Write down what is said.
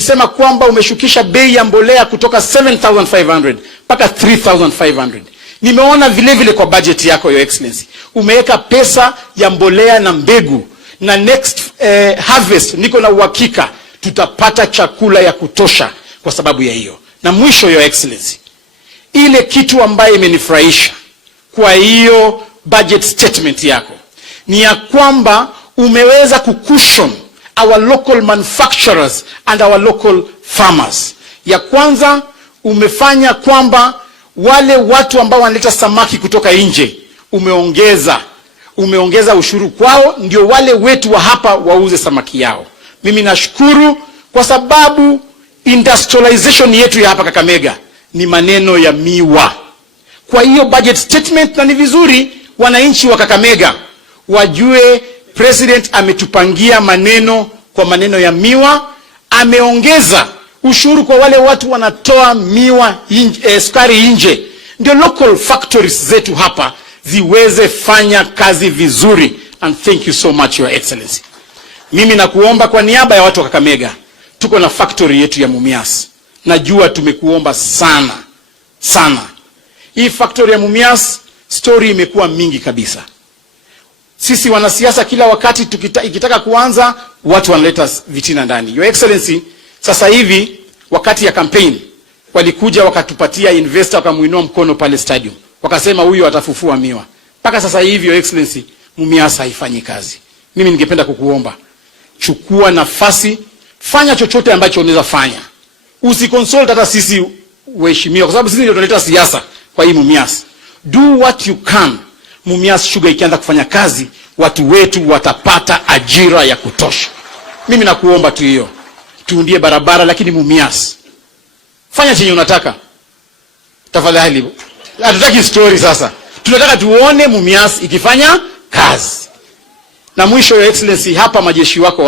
ulisema kwamba umeshukisha bei ya mbolea kutoka 7,500 mpaka 3,500. Nimeona vile vile kwa budget yako, Your Excellency, umeweka pesa ya mbolea na mbegu, na next harvest niko na uhakika tutapata chakula ya kutosha kwa sababu ya hiyo. Na mwisho, Your Excellency, ile kitu ambaye imenifurahisha kwa hiyo budget statement yako ni ya kwamba umeweza kucushion our local manufacturers and our local farmers. Ya kwanza, umefanya kwamba wale watu ambao wanaleta samaki kutoka nje umeongeza ushuru kwao, ndio wale wetu wa hapa wauze samaki yao. Mimi nashukuru kwa sababu industrialization yetu ya hapa Kakamega ni maneno ya miwa. Kwa hiyo budget statement, na ni vizuri wananchi wa Kakamega wajue president ametupangia maneno kwa maneno ya miwa. Ameongeza ushuru kwa wale watu wanatoa miwa sukari nje, ndio local factories zetu hapa ziweze fanya kazi vizuri. And thank you so much, Your Excellency. Mimi nakuomba kwa niaba ya watu wa Kakamega, tuko na factory yetu ya Mumias. Najua tumekuomba sana sana. Hii factory ya Mumias, story imekuwa mingi kabisa. Sisi wanasiasa kila wakati ikitaka kuanza, watu wanaleta vitina ndani. Your Excellency, sasa hivi wakati ya campaign walikuja wakatupatia investor, wakamuinua mkono pale stadium, wakasema huyu atafufua miwa. Mpaka sasa hivi, Your Excellency, Mumias haifanyi kazi. Mimi ningependa kukuomba, chukua nafasi, fanya chochote ambacho unaweza fanya. Usiconsult hata sisi waheshimiwa, kwa sababu sisi ndio tunaleta siasa kwa hii Mumias. Do what you can. Mumias Sugar ikianza kufanya kazi, watu wetu watapata ajira ya kutosha. Mimi nakuomba tu hiyo. Tuundie barabara, lakini Mumias fanya chenye unataka. Tafadhali. Hatutaki story sasa. Tunataka tuone Mumias ikifanya kazi. Na mwisho, Your Excellency, hapa majeshi wako